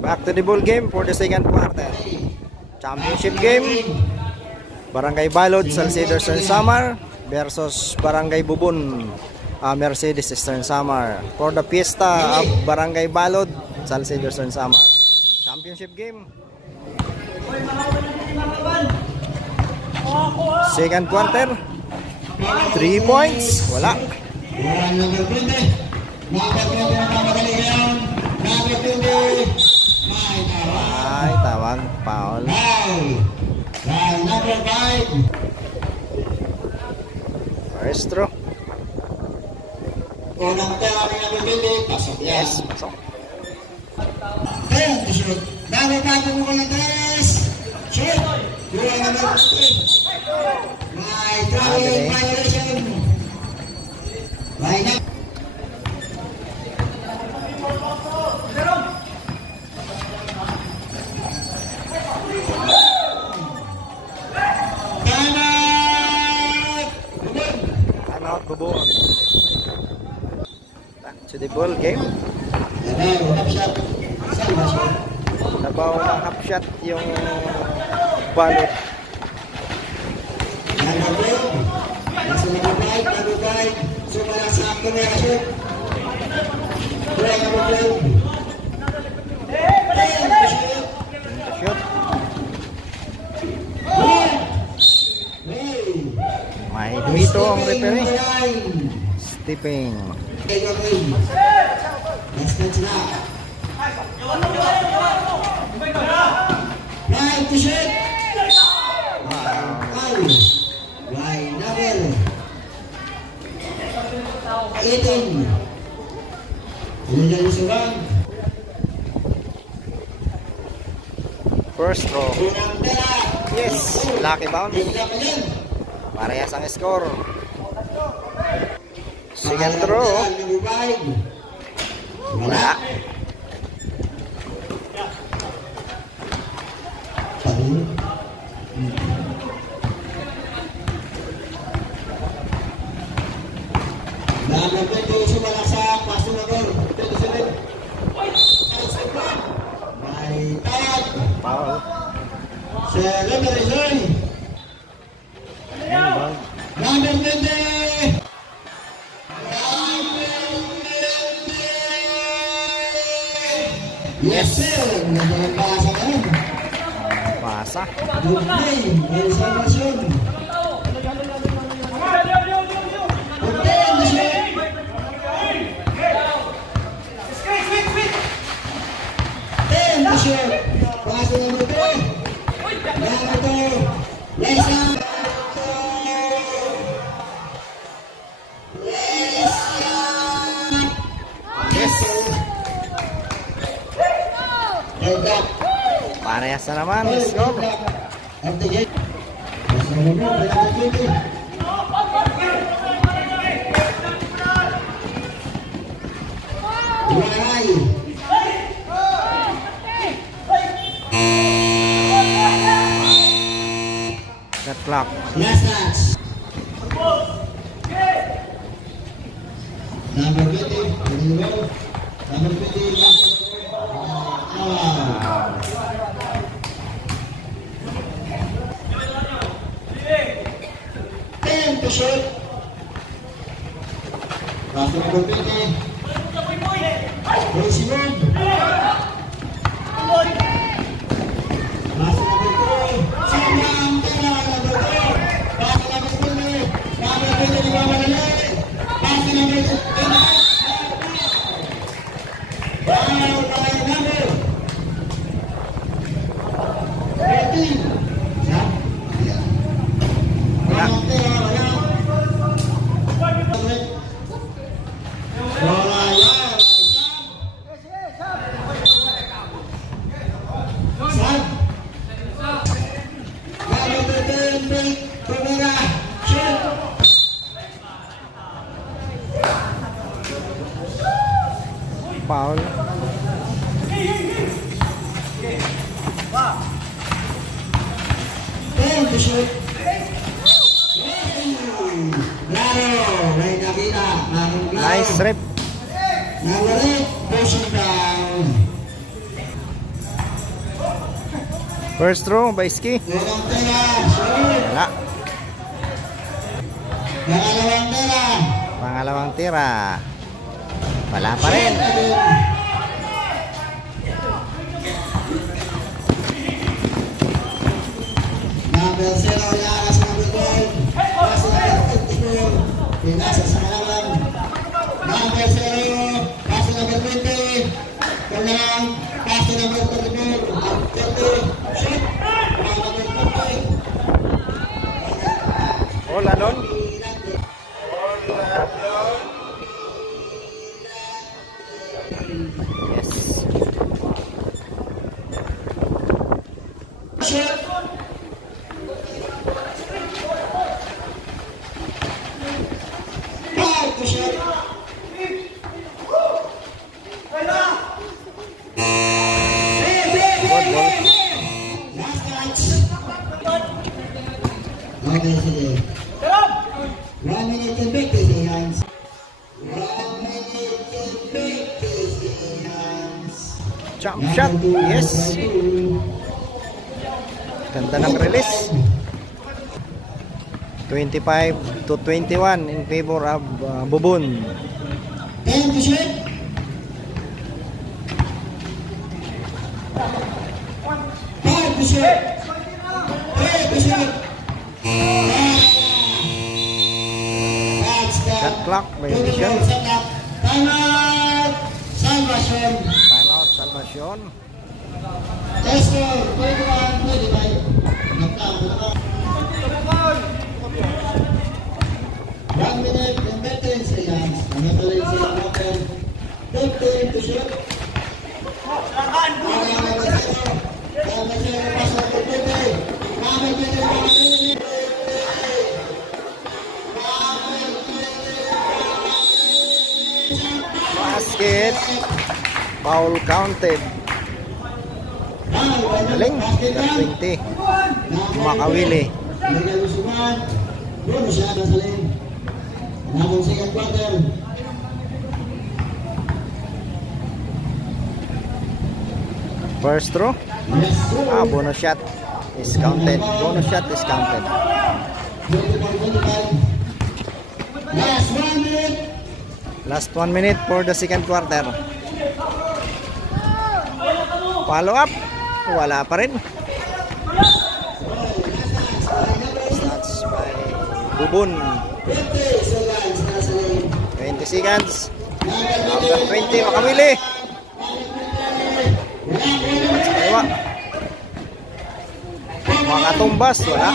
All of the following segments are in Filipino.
Back to the ball game for the second quarter. Championship game. Barangay Balod, Salcedo Eastern Samar versus Barangay Bubon, Mercedes Eastern Samar. For the fiesta of Barangay Balod, Salcedo Eastern Samar. Championship game. Second quarter. 3 points. Wala. Ay, tawag. Foul. First throw. Yes, pasok. Timeout, Bubon. Back to the ball game. Nabaw ng half shot yung Balod. May dito ang referee. Stepping. First throw. Yes, lucky bounce. Parehas ang score. Second throw. Wala. Foul. Yes. Pasa. Parehas na naman. Let's go. That clock. Last touch. Number 20. Number 20. Shoot. Pass number 20. Simon. Pass number 2. Simon. Number 2. Pass number 20. Number 20 di bawah lagi. Pass number 20. Wow, right number 18. Foul. Nice rip. Pushing down. First throw by Iski. Unang tira, shoot. Wala. Pangalawang tira. Pangalawang tira. Wala pa rin. Number 0, Yaras number 12. Pass number 54. Pinasa sa kalaban. Number 0, pass number 20. Turnaround, pass number 34. 30, shoot. Number 40. All alone. Yes. Shoot. Five to shoot. Good ball. Last touch. Okay, sige. 1 minute and 50 seconds. 1 minute and 50 seconds. Jump shot. Yes. Ganda ng release. 25 to 21 in favor of Bubon. 10 to shoot. 5 to shoot. 3 to shoot. That's Shot clock violation. Time out. Salvation. Timeout Salvacion. Let's go. 21-25. Nagkakaroon. 1 minute and 15 seconds. Nanatuloy sila natin. 15 to shoot. Basket. Foul counted. Galing. 20. Makawili. Bonus siya na sa lane. Nabong second quarter. First throw. Yes, sir. Bonus shot is counted. Bonus shot is counted. 24-25. Last 1 minute. Last 1 minute for the second quarter. Follow up. Wala pa rin. Stats by Bubon. 20 seconds na sa lane. 20 seconds. After 20, Makawili. Sa kaliwa. Makatumbas. Wala.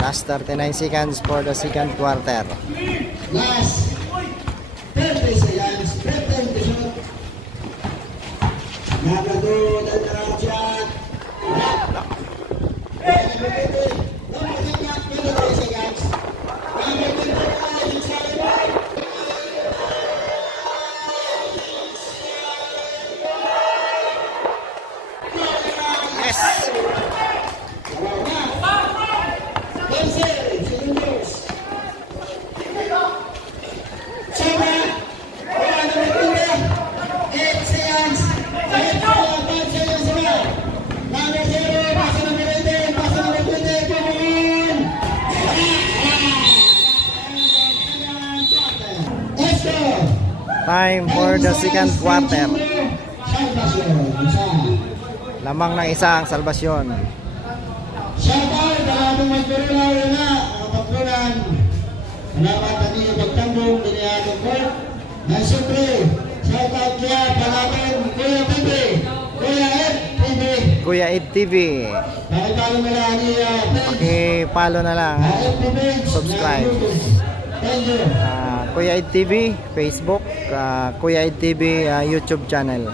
Last 39 seconds for the second quarter. Last 30 seconds. 15 to shoot. Number 2, the round shot. Yes. Time for the second quarter. Lamang ng isang Salvacion. Shoutout sa ating magpurulaw na kapatulan. Salamat ang inyong pagtambong din atong court. Na siyempre, shoutout kaya palapin Kuya TV, Kuya Ed TV. Kuya Ed TV. Pakipalo na lang niya. Pakipalo na lang. Subscribe. Thank you. Kuya Ed TV Facebook, Kuya Ed TV YouTube channel.